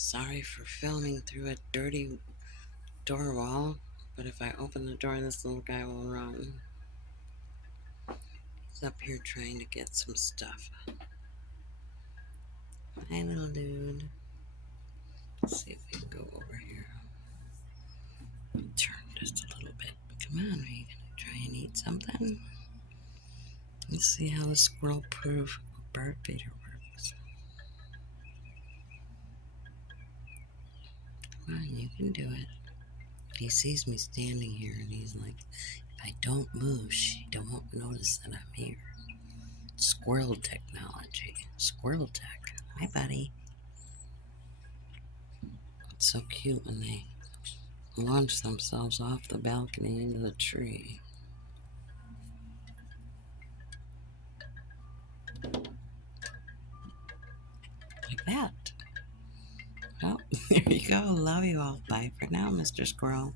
Sorry for filming through a dirty door wall, but if I open the door, this little guy will run. He's up here trying to get some stuff. Hi, little dude. Let's see if we can go over here. Turn just a little bit. Come on, are you gonna try and eat something? Let's see how the Squirrel Proof bird feeder works. Come on, you can do it. He sees me standing here and he's like, if I don't move, she won't notice that I'm here. Squirrel technology. Squirrel tech. Hi, buddy. It's so cute when they launch themselves off the balcony into the tree. Like that. Well, there you go. Love you all. Bye for now, Mr. Squirrel.